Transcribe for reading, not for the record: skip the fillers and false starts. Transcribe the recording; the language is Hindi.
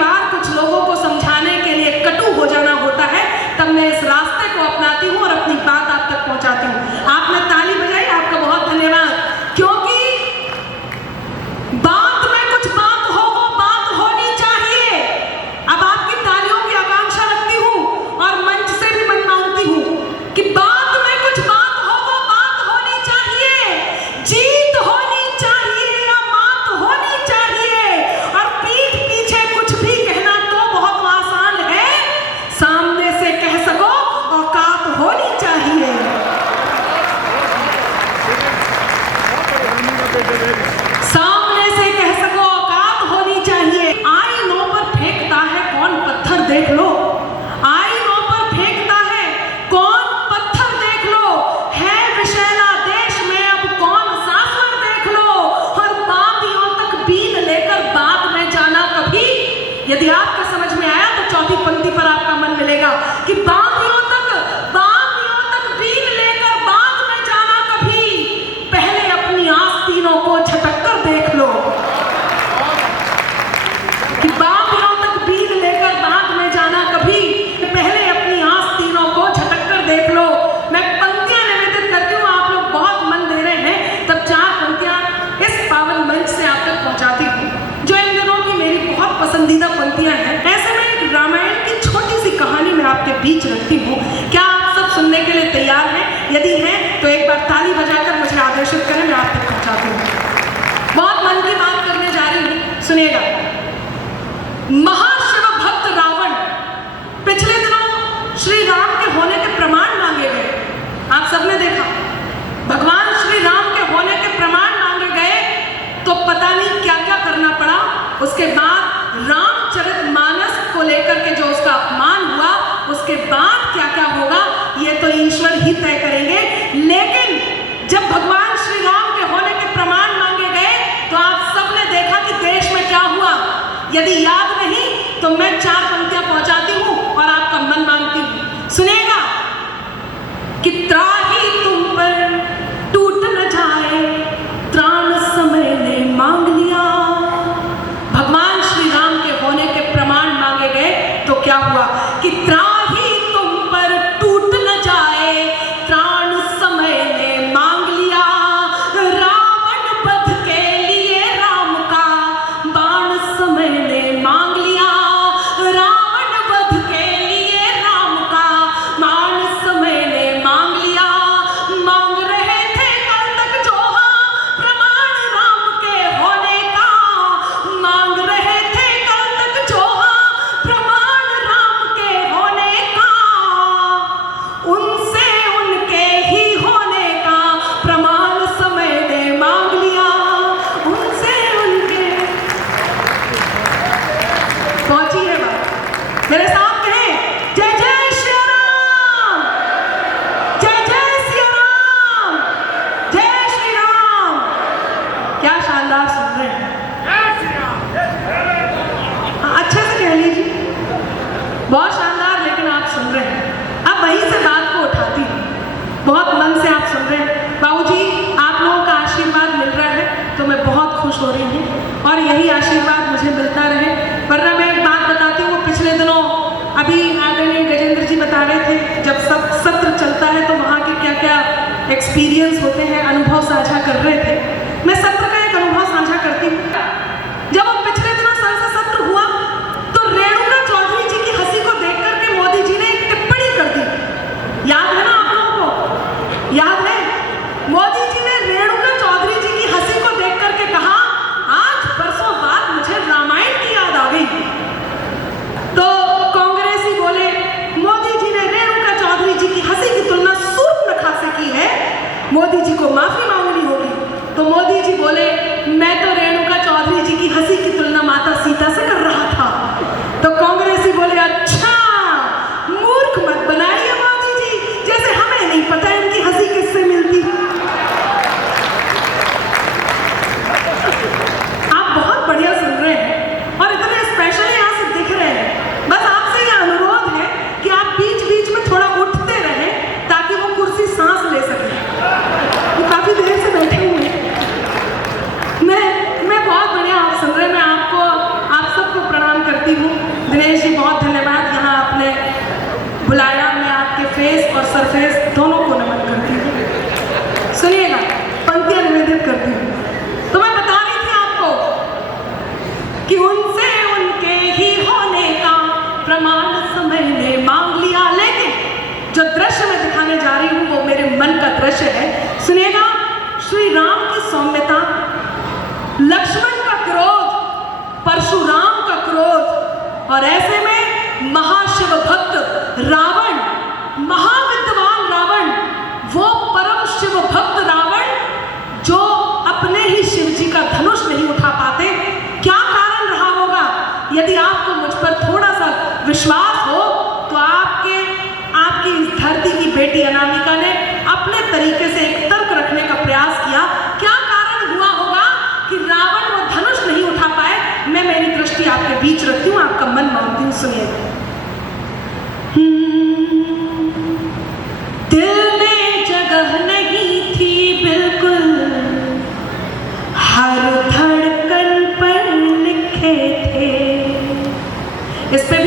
बार कुछ लोगों को समझाने के लिए कटु हो जाना होता है, तब मैं इस रास्ते को अपनाती हूँ और अपनी बात आप तक पहुँचाती हूँ। आपने ताली बजाई, आपका बहुत धन्यवाद। क्योंकि बात में कुछ बात हो, वो बात होनी चाहिए। अब आपकी तालियों की आकांक्षा रखती हूँ और मंच से भी मन मांगती हूँ कि बात में कुछ बात हो, वो बात होनी चाहिए। जीत होनी चाहिए या मात होनी चाहिए। और पीठ पीछे कुछ भी कहना तो बहुत आसान है, सामने से कह सको औकात होनी चाहिए। सामने से कह सको औकात होनी चाहिए। आईनों पर फेंकता है कौन पत्थर, देख लो। आईनों पर फेंकता है कौन पत्थर, देख लो। है विशैला देश में अब कौन शासक, देख लो। और बादियों तक बीन लेकर बाद में जाना कभी। यदि आपको समझ में आया तो चौथी पंक्ति पर आपका मन मिलेगा कि बादियों तक बीन लेकर बाद में जाना कभी। पहले अपनी आस्तीनों को झटक कर देख लो कि बादियों तक बीन लेकर बाद में जाना कभी। पहले अपनी आस्तीनों को झटक कर देख लो। मैं पंक्तियां निवेदित करती हूँ, आप लोग बहुत मन दे रहे हैं, तब 4 पंक्तियां इस पावन मंच से आप तक पहुंचाती हूँ, जो इन दिनों की मेरी बहुत पसंदीदा पंक्तियां हैं। ऐसे में एक रामायण की छोटी सी कहानी मैं आपके बीच रखती हूँ। क्या आप सब सुनने के लिए तैयार हैं? यदि हैं तो एक बार ताली बजाकर मुझे आदेशित करें, मैं आप तक पहुंचाती हूँ। बहुत मन की बात करने जा रही हूँ, सुनिएगा। महाशिव भक्त रावण, पिछले दिनों श्री राम के होने के प्रमाण मांगे गए। आप सबने देखा, भगवान श्री राम के होने के प्रमाण मांगे गए तो पता नहीं क्या क्या करना पड़ा। उसके बाद रामचरितमानस को लेकर के जो उसका अपमान हुआ, उसके बाद क्या क्या होगा ये तो ईश्वर ही तय करेंगे। लेकिन जब भगवान श्री राम के होने के प्रमाण मांगे गए तो आप सबने देखा कि देश में क्या हुआ। यदि याद नहीं तो मैं 4 पंक्तियां पहुंचाती हूं और आपका मन मांगती हूं, सुनेगा कि त्राही तुम पर टूट न जाए, त्राण समय ने मांग लिया। भगवान श्री राम के होने के प्रमाण मांगे गए तो क्या हुआ कि त्राही तुम पर टूट न जाए, त्राण समय ने मांग लिया। रावण वध के लिए राम का बाण समय ने मांग लिया। रावण वध के लिए राम का बाण समय ने मांग लिया। मांग रहे थे कल तक जोहा प्रमाण राम के होने का। मांग रहे थे कल तक जोहा प्रमाण राम के होने का। उनसे उनके ही होने का प्रमाण समय ने मांग लिया। उनसे उनके पहुंची है बात। मेरे साथ कहें जय जय श्री राम, जय जय श्री राम, जय श्री राम। क्या शानदार सुन रहे हैं, अच्छे से कह लीजिए, बहुत शानदार। लेकिन आप सुन रहे हैं, अब वहीं से बात को उठाती हूँ। बहुत मन से आप सुन रहे हैं। बाबूजी, आप लोगों का आशीर्वाद मिल रहा है तो मैं बहुत खुश हो रही हूँ और यही आशीर्वाद मुझे मिलता रहे। वरना मैं एक बात बताती हूँ, पिछले दिनों अभी आदरणीय गजेंद्र जी बता रहे थे, जब सब सत्र चलता है तो वहाँ के क्या क्या एक्सपीरियंस होते हैं, अनुभव साझा कर रहे थे। मैं सत्र का एक अनुभव साझा करती हूँ। जब हम पिछले दिनों संसद सत्र हुआ तो रेणुका चौधरी जी की हंसी को देख करके मोदी जी ने एक टिप्पणी कर दी। याद है ना आप लोगों को? याद है? मोदी जी ने रेणुका चौधरी जी की हंसी को देख करके कहा, आज बरसों बाद मुझे रामायण की याद आ गई। तो कांग्रेसी बोले, मोदी जी ने रेणुका चौधरी जी की हंसी की तुलना सूर्पनखा से की है, मोदी जी को माफी मांगनी होगी। तो मोदी जी बोले, मैं तो रेणुका चौधरी और ऐसे में महाशिव भक्त रावण, महाविद्वान रावण, वो परम शिव भक्त रावण जो अपने ही शिव जी का धनुष नहीं उठा पाते, क्या कारण रहा होगा? यदि आपको मुझ पर थोड़ा सा विश्वास हो तो आपकी इस धरती की बेटी अनामिका ने अपने तरीके से एक तर्क रखने का प्रयास किया। क्या कारण हुआ होगा कि रावण वो धनुष नहीं उठा पाए? मैं मेरी दृष्टि आपके बीच रखती हूँ, आपका मन मानती हूँ, सुनिएगा। दिल में जगह नहीं थी बिल्कुल, हर धड़कन पर लिखे थे। इस पे